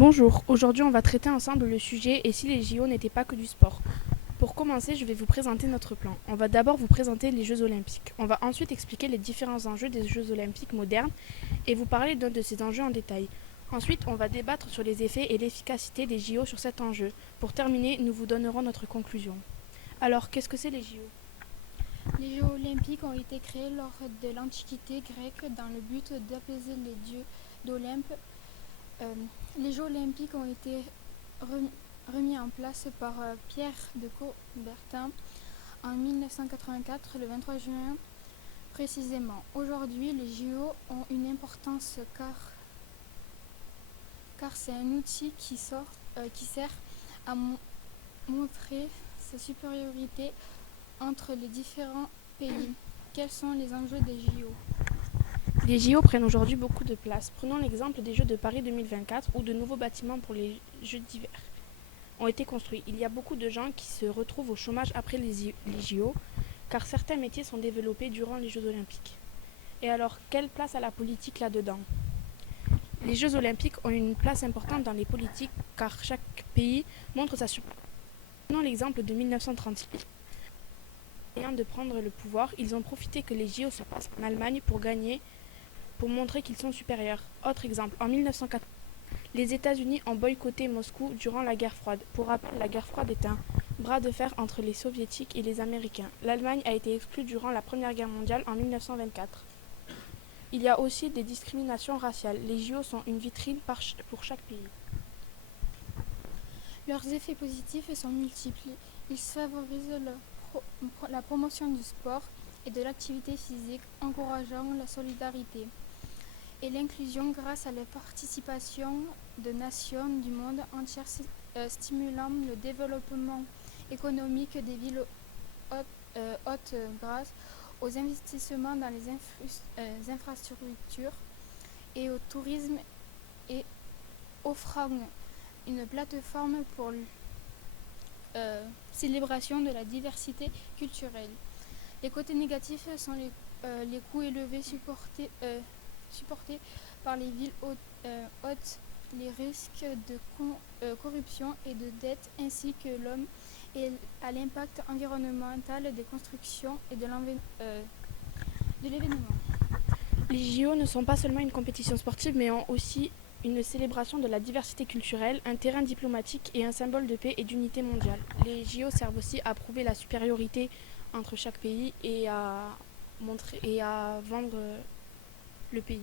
Bonjour, aujourd'hui on va traiter ensemble le sujet et si les JO n'étaient pas que du sport. Pour commencer, je vais vous présenter notre plan. On va d'abord vous présenter les Jeux Olympiques. On va ensuite expliquer les différents enjeux des Jeux Olympiques modernes et vous parler d'un de ces enjeux en détail. Ensuite, on va débattre sur les effets et l'efficacité des JO sur cet enjeu. Pour terminer, nous vous donnerons notre conclusion. Alors, qu'est-ce que c'est les JO? Les Jeux olympiques ont été créés lors de l'Antiquité grecque dans le but d'apaiser les dieux d'Olympe. Les Jeux olympiques ont été remis en place par Pierre de Coubertin en 1984, le 23 juin précisément. Aujourd'hui, les JO ont une importance car c'est un outil qui sert à montrer sa supériorité entre les différents pays. Quels sont les enjeux des JO? Les JO prennent aujourd'hui beaucoup de place. Prenons l'exemple des Jeux de Paris 2024 où de nouveaux bâtiments pour les Jeux d'hiver ont été construits. Il y a beaucoup de gens qui se retrouvent au chômage après les JO, car certains métiers sont développés durant les Jeux Olympiques. Et alors, quelle place a la politique là-dedans? Les Jeux Olympiques ont une place importante dans les politiques, car chaque pays montre sa supériorité. Prenons l'exemple de 1936. Ayant de prendre le pouvoir, ils ont profité que les JO se passent en Allemagne pour montrer qu'ils sont supérieurs. Autre exemple, en 1980, les États-Unis ont boycotté Moscou durant la guerre froide. Pour rappel, la guerre froide est un bras de fer entre les soviétiques et les américains. L'Allemagne a été exclue durant la Première Guerre mondiale en 1924. Il y a aussi des discriminations raciales. Les JO sont une vitrine pour chaque pays. Leurs effets positifs sont multiples. Ils favorisent la promotion du sport et de l'activité physique, encourageant la solidarité et l'inclusion grâce à la participation de nations du monde entier, stimulant le développement économique des villes hautes grâce aux investissements dans les infrastructures et au tourisme et offrant une plateforme pour célébration de la diversité culturelle. Les côtés négatifs sont les coûts élevés supportés par les villes hautes, les risques de corruption et de dette, ainsi que l'homme et à l'impact environnemental des constructions et de l'événement. Les JO ne sont pas seulement une compétition sportive, mais ont aussi une célébration de la diversité culturelle, un terrain diplomatique et un symbole de paix et d'unité mondiale. Les JO servent aussi à prouver la supériorité entre chaque pays et à vendre le pays.